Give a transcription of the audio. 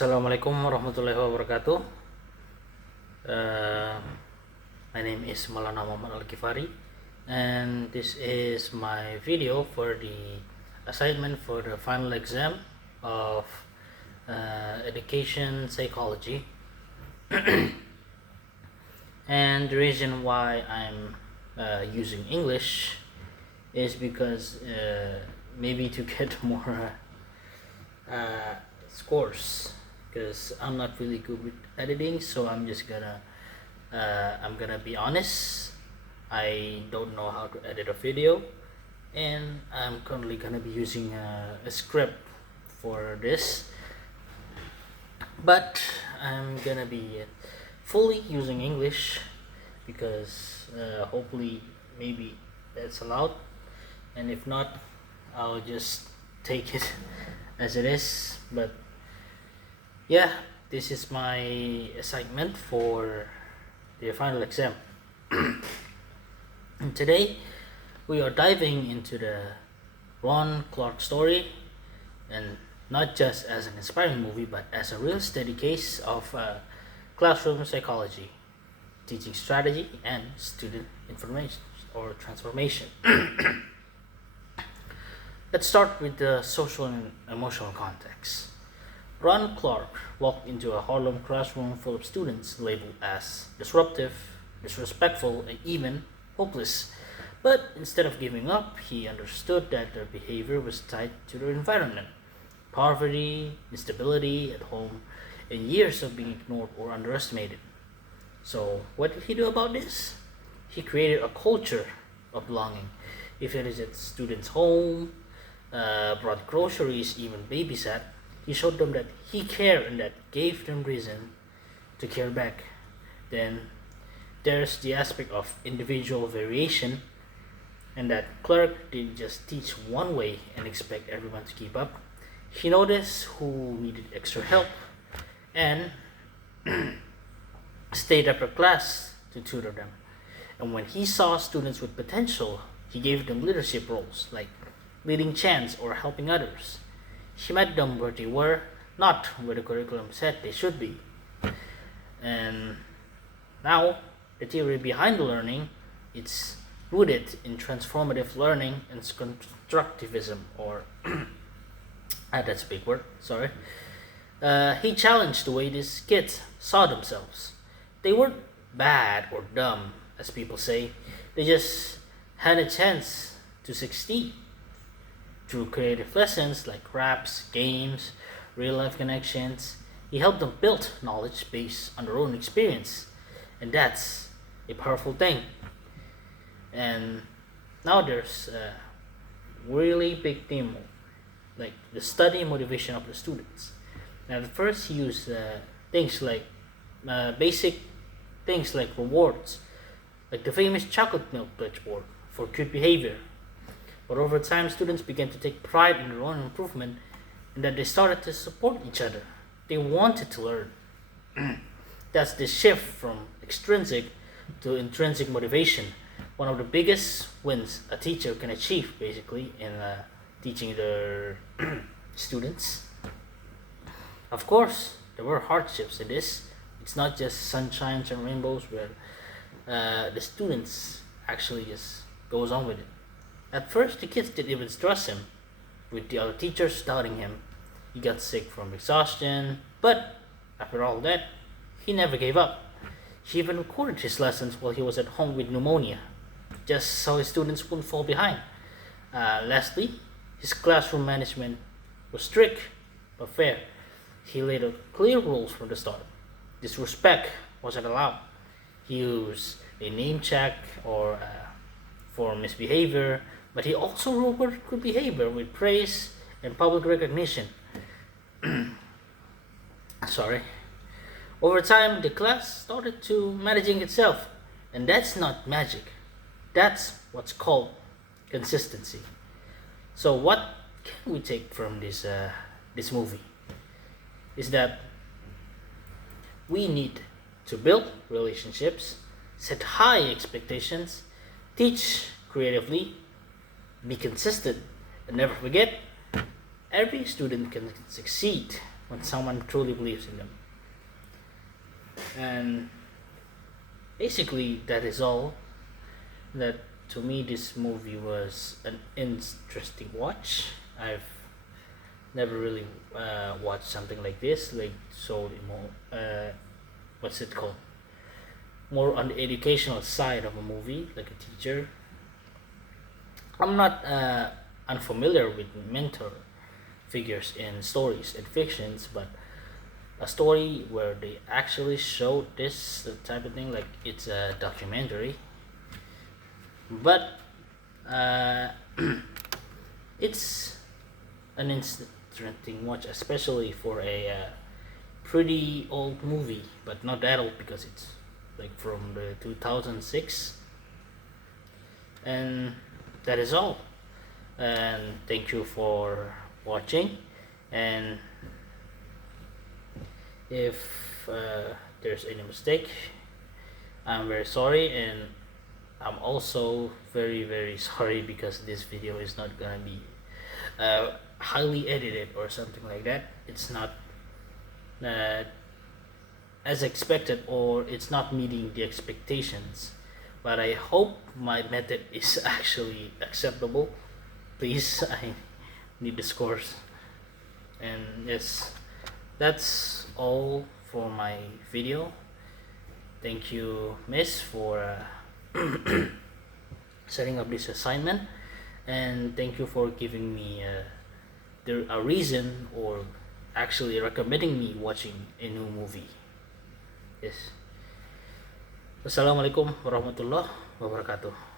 Assalamualaikum warahmatullahi wabarakatuh. Uh, my name is Maulana Muhammad Al Kifari, and this is my video for the assignment for the final exam of education psychology. And the reason why I'm using English is because maybe to get more scores, because I'm not really good with editing. So I'm gonna be honest. I don't know how to edit a video, and I'm currently gonna be using a script for this, but I'm gonna be fully using English because hopefully maybe that's allowed, and if not, I'll just take it as it is. But yeah, this is my assignment for the final exam. And today we are diving into the Ron Clark story, and not just as an inspiring movie but as a real steady case of classroom psychology, teaching strategy, and student information or transformation. Let's start with the social and emotional context. Ron Clark walked into a Harlem classroom full of students labeled as disruptive, disrespectful, and even hopeless. But instead of giving up, he understood that their behavior was tied to their environment: poverty, instability at home, and years of being ignored or underestimated. So, what did he do about this? He created a culture of belonging. If it is at students' home, brought groceries, even babysat, he showed them that he cared and that gave them reason to care back. Then there's the aspect of individual variation, and that Clark didn't just teach one way and expect everyone to keep up. He noticed who needed extra help and stayed after class to tutor them. And when he saw students with potential, he gave them leadership roles like leading chants or helping others. He met them where they were, not where the curriculum said they should be. And now, the theory behind the learning, it's rooted in transformative learning and constructivism, or that's a big word, sorry. He challenged the way these kids saw themselves. They weren't bad or dumb, as people say. They just had a chance to succeed. Through creative lessons like raps, games, real life connections, he helped them build knowledge based on their own experience. And that's a powerful thing. And now there's a really big theme, like the study and motivation of the students. Now, at first, he used things like basic things like rewards, like the famous chocolate milk pledge board for good behavior. But over time, students began to take pride in their own improvement and that they started to support each other. They wanted to learn. That's the shift from extrinsic to intrinsic motivation. One of the biggest wins a teacher can achieve, basically, in teaching their students. Of course, there were hardships in this. It's not just sunshines and rainbows where the students actually just goes on with it. At first, the kids didn't even trust him, with the other teachers doubting him. He got sick from exhaustion, but after all that, he never gave up. He even recorded his lessons while he was at home with pneumonia, just so his students wouldn't fall behind. Lastly, his classroom management was strict but fair. He laid out clear rules from the start. Disrespect wasn't allowed. He used a name check or for misbehavior, but he also rewarded good behavior with praise and public recognition. Sorry. Over time, the class started to managing itself, and that's not magic. That's what's called consistency. So, what can we take from this movie? Is that we need to build relationships, set high expectations, teach creatively, be consistent, and never forget, every student can succeed when someone truly believes in them. And basically, that is all. That to me, this movie was an interesting watch. I've never really watched something like this, like so what's it called? More on the educational side of a movie, like a teacher. I'm not unfamiliar with mentor figures in stories and fictions, but a story where they actually show this type of thing, like it's a documentary, but uh, it's an interesting watch, especially for a pretty old movie, but not that old because it's like from the 2006. And that is all. And thank you for watching. And if there's any mistake, I'm very sorry, and I'm also very sorry because this video is not gonna be highly edited or something like that. It's not uh, as expected, or it's not meeting the expectations, but I hope my method is actually acceptable. Please, I need the scores. And yes, that's all for my video. Thank you, Miss, for setting up this assignment, and thank you for giving me a reason, or actually recommending me watching a new movie. Yes. Wassalamualaikum warahmatullahi wabarakatuh.